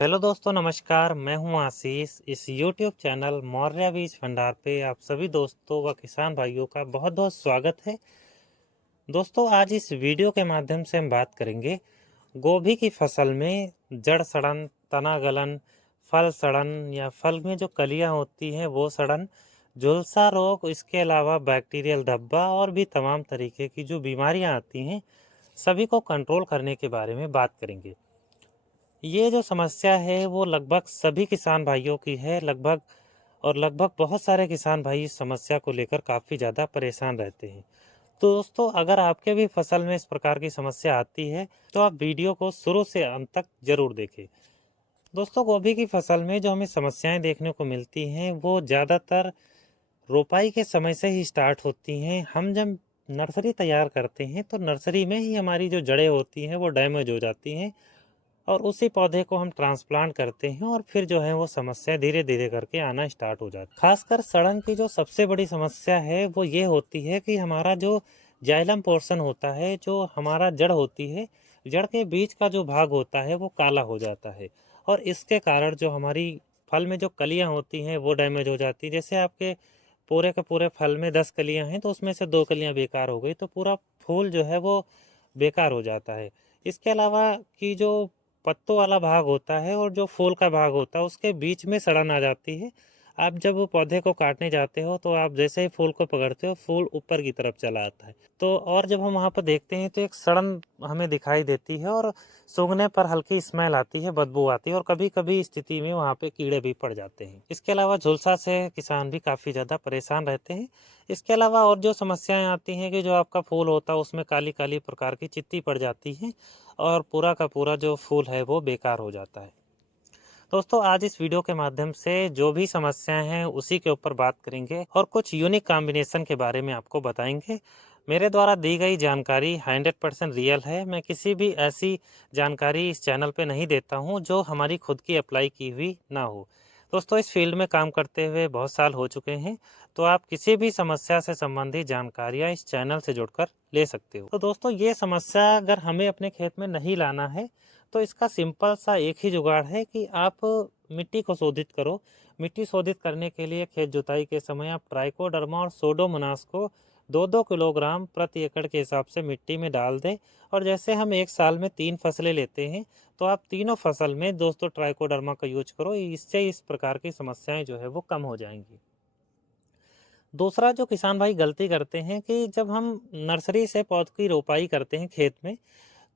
Hello दोस्तों, नमस्कार। मैं हूं आशीष। इस यूट्यूब चैनल मौर्य बीज भंडार पे आप सभी दोस्तों व किसान भाइयों का बहुत बहुत स्वागत है। दोस्तों, आज इस वीडियो के माध्यम से हम बात करेंगे गोभी की फसल में जड़ सड़न, तना गलन, फल सड़न या फल में जो कलियां होती हैं वो सड़न, झुलसा रोग, इसके अलावा बैक्टीरियल धब्बा और भी तमाम तरीके की जो बीमारियां आती हैं सभी को कंट्रोल करने के बारे में बात करेंगे। ये जो समस्या है वो लगभग सभी किसान भाइयों की है, लगभग बहुत सारे किसान भाई इस समस्या को लेकर काफ़ी ज़्यादा परेशान रहते हैं। तो दोस्तों, अगर आपके भी फसल में इस प्रकार की समस्या आती है तो आप वीडियो को शुरू से अंत तक जरूर देखें। दोस्तों, गोभी की फसल में जो हमें समस्याएं देखने को मिलती हैं वो ज़्यादातर रोपाई के समय से ही स्टार्ट होती हैं। हम जब नर्सरी तैयार करते हैं तो नर्सरी में ही हमारी जो जड़ें होती हैं वो डैमेज हो जाती हैं और उसी पौधे को हम ट्रांसप्लांट करते हैं और फिर जो है वो समस्या धीरे धीरे करके आना स्टार्ट हो जाती है। खासकर सड़न की जो सबसे बड़ी समस्या है वो ये होती है कि हमारा जो जाइलम पोर्शन होता है, जो हमारा जड़ होती है, जड़ के बीच का जो भाग होता है वो काला हो जाता है और इसके कारण जो हमारी फल में जो कलियां होती हैं वो डैमेज हो जाती है। जैसे आपके पूरे के पूरे फल में 10 कलियां हैं तो उसमें से 2 कलियां बेकार हो गई तो पूरा फूल जो है वो बेकार हो जाता है। इसके अलावा कि जो पत्तों वाला भाग होता है और जो फूल का भाग होता है उसके बीच में सड़न आ जाती है। आप जब वो पौधे को काटने जाते हो तो आप जैसे ही फूल को पकड़ते हो फूल ऊपर की तरफ चला आता है। तो और जब हम वहाँ पर देखते हैं तो एक सड़न हमें दिखाई देती है और सूंघने पर हल्की स्मेल आती है, बदबू आती है और कभी कभी स्थिति में वहाँ पे कीड़े भी पड़ जाते हैं। इसके अलावा झुलसा से किसान भी काफ़ी ज़्यादा परेशान रहते हैं। इसके अलावा और जो समस्याएं आती हैं कि जो आपका फूल होता है उसमें काली काली प्रकार की चित्ती पड़ जाती है और पूरा का पूरा जो फूल है वो बेकार हो जाता है। दोस्तों, आज इस वीडियो के माध्यम से जो भी समस्याएं हैं उसी के ऊपर बात करेंगे और कुछ यूनिक कॉम्बिनेशन के बारे में आपको बताएंगे। मेरे द्वारा दी गई जानकारी 100% रियल है। मैं किसी भी ऐसी जानकारी इस चैनल पे नहीं देता हूं जो हमारी खुद की अप्लाई की हुई ना हो। दोस्तों, इस फील्ड में काम करते हुए बहुत साल हो चुके हैं, तो आप किसी भी समस्या से संबंधित जानकारियां इस चैनल से जुड़कर ले सकते हो। तो दोस्तों, ये समस्या अगर हमें अपने खेत में नहीं लाना है तो इसका सिंपल सा एक ही जुगाड़ है कि आप मिट्टी को शोधित करो। मिट्टी शोधित करने के लिए खेत जुताई के समय आप ट्राइकोडर्मा और सोडोमोनास को 2-2 किलोग्राम प्रति एकड़ के हिसाब से मिट्टी में डाल दें। और जैसे हम एक साल में 3 फसलें लेते हैं तो आप तीनों फसल में दोस्तों ट्राइकोडर्मा का यूज करो। इससे इस प्रकार की समस्याएं जो है वो कम हो जाएंगी। दूसरा जो किसान भाई गलती करते हैं कि जब हम नर्सरी से पौध की रोपाई करते हैं खेत में,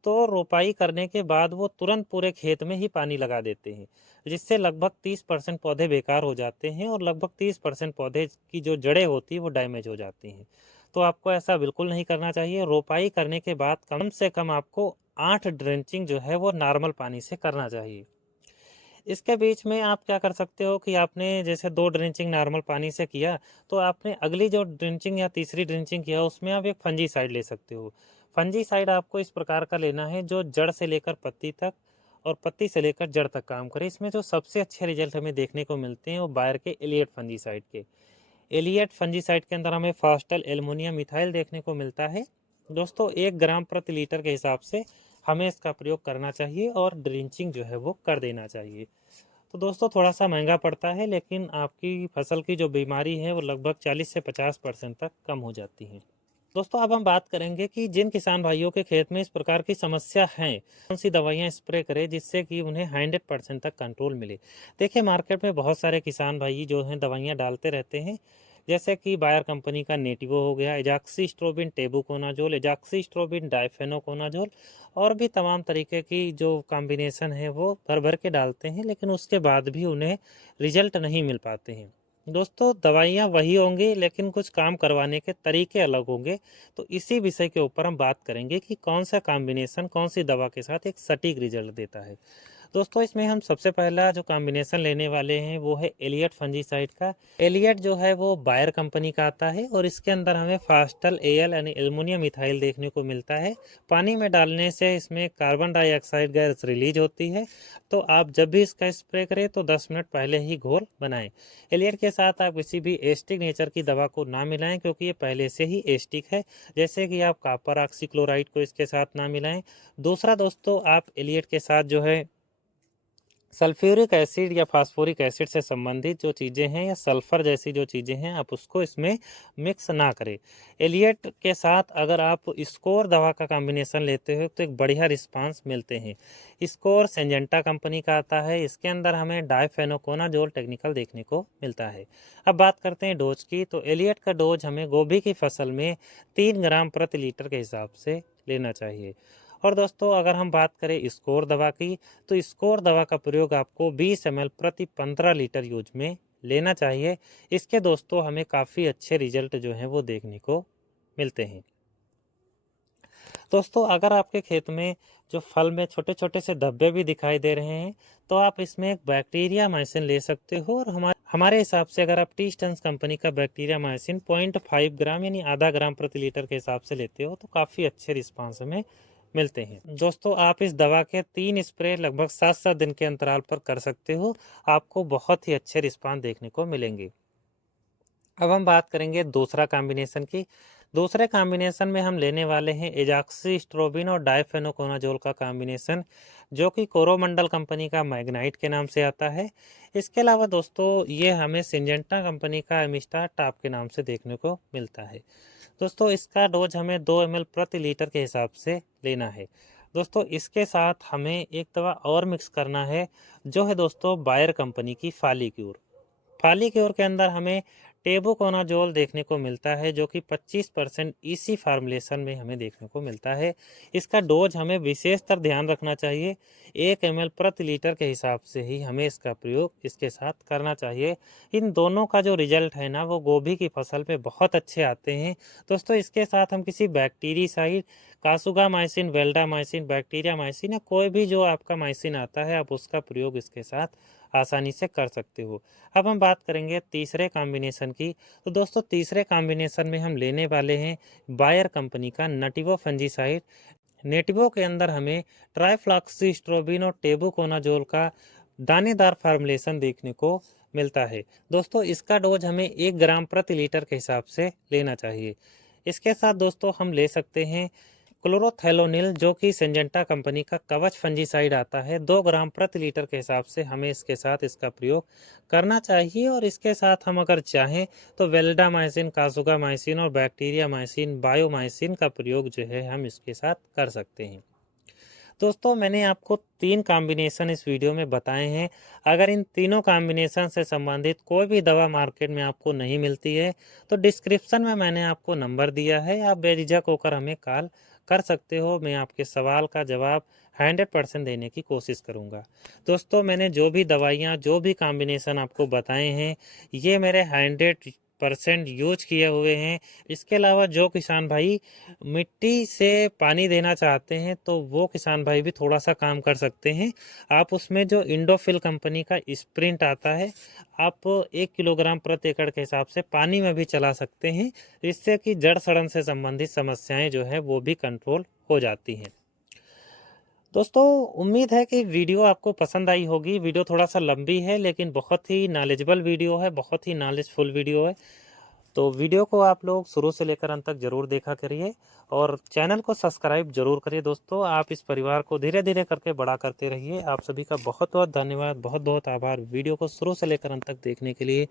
तो रोपाई करने के बाद वो तुरंत पूरे खेत में ही पानी लगा देते हैं, जिससे लगभग 30% पौधे बेकार हो जाते हैं और लगभग 30% पौधे की जो जड़ें होती है वो डैमेज हो जाती हैं। तो आपको ऐसा बिल्कुल नहीं करना चाहिए। रोपाई करने के बाद कम से कम आपको 8 ड्रेंचिंग जो है वो नॉर्मल पानी से करना चाहिए। इसके बीच में आप क्या कर सकते हो कि आपने जैसे 2 ड्रेंचिंग नॉर्मल पानी से किया, तो आपने अगली जो ड्रेंचिंग या तीसरी ड्रेंचिंग किया उसमें आप एक फंजीसाइड ले सकते हो। फंजीसाइड आपको इस प्रकार का लेना है जो जड़ से लेकर पत्ती तक और पत्ती से लेकर जड़ तक काम करे। इसमें जो सबसे अच्छे रिजल्ट हमें देखने को मिलते हैं वो बायर के एलियट फंजीसाइड के। एलियट फंजीसाइड के अंदर हमें फास्टल एल्युमिनियम मिथाइल देखने को मिलता है। दोस्तों, 1 ग्राम प्रति लीटर के हिसाब से हमें इसका प्रयोग करना चाहिए और ड्रिंचिंग जो है वो कर देना चाहिए। तो दोस्तों, थोड़ा सा महंगा पड़ता है लेकिन आपकी फसल की जो बीमारी है वो लगभग 40 से 50% तक कम हो जाती है। दोस्तों, अब हम बात करेंगे कि जिन किसान भाइयों के खेत में इस प्रकार की समस्या है कौन सी दवाइयाँ स्प्रे करें जिससे कि उन्हें 100% तक कंट्रोल मिले। देखिए, मार्केट में बहुत सारे किसान भाई जो हैं दवाइयाँ डालते रहते हैं, जैसे कि बायर कंपनी का नेटिवो हो गया, एजाक्सी स्ट्रोबिन टेबुकोनाजोल, एजाक्सी स्ट्रोबिन डाइफेनोकोनाजोल और भी तमाम तरीके की जो कॉम्बिनेशन है वो भर भर के डालते हैं, लेकिन उसके बाद भी उन्हें रिजल्ट नहीं मिल पाते हैं। दोस्तों, दवाइयाँ वही होंगी लेकिन कुछ काम करवाने के तरीके अलग होंगे। तो इसी विषय के ऊपर हम बात करेंगे कि कौन सा कॉम्बिनेशन कौन सी दवा के साथ एक सटीक रिजल्ट देता है। दोस्तों, इसमें हम सबसे पहला जो कॉम्बिनेशन लेने वाले हैं वो है एलियट फंजीसाइड का। एलियट जो है वो बायर कंपनी का आता है और इसके अंदर हमें फास्टल एल यानी एल्युमिनियम मिथाइल देखने को मिलता है। पानी में डालने से इसमें कार्बन डाइऑक्साइड गैस रिलीज होती है। तो आप जब भी इसका स्प्रे करें तो 10 मिनट पहले ही घोल बनाएं। एलियट के साथ आप किसी भी एस्टिक नेचर की दवा को ना मिलाएं क्योंकि ये पहले से ही एस्टिक है। जैसे कि आप कॉपर ऑक्सीक्लोराइड को इसके साथ ना मिलाएं। दूसरा दोस्तों, आप एलियट के साथ जो है सल्फ्यूरिक एसिड या फास्फोरिक एसिड से संबंधित जो चीज़ें हैं या सल्फ़र जैसी जो चीज़ें हैं आप उसको इसमें मिक्स ना करें। एलिएट के साथ अगर आप स्कोर दवा का कॉम्बिनेशन लेते हो तो एक बढ़िया रिस्पांस मिलते हैं। स्कोर सिंजेंटा कंपनी का आता है, इसके अंदर हमें डाइफेनोकोनाजोल टेक्निकल देखने को मिलता है। अब बात करते हैं डोज की, तो एलिएट का डोज हमें गोभी की फसल में 3 ग्राम प्रति लीटर के हिसाब से लेना चाहिए। और दोस्तों अगर हम बात करें स्कोर दवा की, तो स्कोर दवा का प्रयोग आपको 20 ml प्रति 15 लीटर यूज में लेना चाहिए। इसके दोस्तों हमें काफ़ी अच्छे रिजल्ट जो हैं वो देखने को मिलते हैं। दोस्तों अगर आपके खेत में जो फल में छोटे छोटे से धब्बे भी दिखाई दे रहे हैं तो आप इसमें एक बैक्टीरिया माइसिन ले सकते हो, और हमारे हिसाब से अगर आप टी स्टन्स कंपनी का बैक्टीरिया माइसिन 0.5 ग्राम यानी आधा ग्राम प्रति लीटर के हिसाब से लेते हो तो काफ़ी अच्छे रिस्पांस हमें मिलते हैं। दोस्तों आप इस दवा के 3 स्प्रे लगभग 7-7 दिन के अंतराल पर कर सकते हो, आपको बहुत ही अच्छे रिस्पांस देखने को मिलेंगे। अब हम बात करेंगे दूसरा कॉम्बिनेशन की। दूसरे कॉम्बिनेशन में हम लेने वाले हैं एजाक्सिस्ट्रोबिन और डाइफेनोकोनाजोल का कॉम्बिनेशन, जो कि कोरोमंडल कंपनी का मैग्नाइट के नाम से आता है। इसके अलावा दोस्तों ये हमें सिंजेंटा कंपनी का एमिस्टार टॉप के नाम से देखने को मिलता है। दोस्तों इसका डोज हमें 2 ml प्रति लीटर के हिसाब से लेना है। दोस्तों इसके साथ हमें एक दवा और मिक्स करना है, जो है दोस्तों बायर कंपनी की फालीक्योर। फालीक्योर के अंदर हमें टेबुकोनाजोल देखने को मिलता है, जो कि 25% ईसी फार्मुलेशन में हमें देखने को मिलता है। इसका डोज हमें विशेषतर ध्यान रखना चाहिए, 1 ml प्रति लीटर के हिसाब से ही हमें इसका प्रयोग इसके साथ करना चाहिए। इन दोनों का जो रिजल्ट है ना वो गोभी की फसल पे बहुत अच्छे आते हैं। दोस्तों इसके साथ हम किसी बैक्टीरिसाइड, कासुगामाइसिन, वेल्डामाइसिन, बैक्टीरियामाइसिन या कोई भी जो आपका माइसिन आता है आप उसका प्रयोग इसके साथ आसानी से कर सकते हो। अब हम बात करेंगे तीसरे कॉम्बिनेशन की। तो दोस्तों तीसरे कॉम्बिनेशन में हम लेने वाले हैं बायर कंपनी का नटिवो फंजीसाइड। नेटिवो के अंदर हमें ट्राइफ्लॉक्सीस्ट्रोबिन और टेबुकोनाजोल का दानेदार फार्मुलेशन देखने को मिलता है। दोस्तों इसका डोज हमें 1 ग्राम प्रति लीटर के हिसाब से लेना चाहिए। इसके साथ दोस्तों हम ले सकते हैं क्लोरोथेलोनिल, जो कि सिंजेंटा कंपनी का कवच फंजीसाइड आता है। 2 ग्राम प्रति लीटर के हिसाब से हमें इसके साथ इसका प्रयोग करना चाहिए। और इसके साथ हम अगर चाहें तो वेल्डामाइसिन, कासुगामाइसिन और बैक्टीरियामाइसिन, बायोमाइसिन का प्रयोग जो है हम इसके साथ कर सकते हैं। दोस्तों मैंने आपको 3 कॉम्बिनेशन इस वीडियो में बताए हैं। अगर इन तीनों कॉम्बिनेशन से संबंधित कोई भी दवा मार्केट में आपको नहीं मिलती है तो डिस्क्रिप्शन में मैंने आपको नंबर दिया है, आप बेझिझक होकर हमें कॉल कर सकते हो। मैं आपके सवाल का जवाब 100% देने की कोशिश करूंगा। दोस्तों मैंने जो भी दवाइयाँ, जो भी कॉम्बिनेशन आपको बताए हैं ये मेरे 100% यूज किए हुए हैं। इसके अलावा जो किसान भाई मिट्टी से पानी देना चाहते हैं तो वो किसान भाई भी थोड़ा सा काम कर सकते हैं। आप उसमें जो इंडोफिल कंपनी का स्प्रिंट आता है आप 1 किलोग्राम प्रति एकड़ के हिसाब से पानी में भी चला सकते हैं, इससे कि जड़ सड़न से संबंधित समस्याएं जो है वो भी कंट्रोल हो जाती हैं। दोस्तों उम्मीद है कि वीडियो आपको पसंद आई होगी। वीडियो थोड़ा सा लंबी है लेकिन बहुत ही नॉलेजेबल वीडियो है, बहुत ही नॉलेजफुल वीडियो है। तो वीडियो को आप लोग शुरू से लेकर अंत तक जरूर देखा करिए और चैनल को सब्सक्राइब जरूर करिए। दोस्तों आप इस परिवार को धीरे धीरे करके बड़ा करते रहिए। आप सभी का बहुत बहुत धन्यवाद, बहुत बहुत आभार वीडियो को शुरू से लेकर अंत तक देखने के लिए।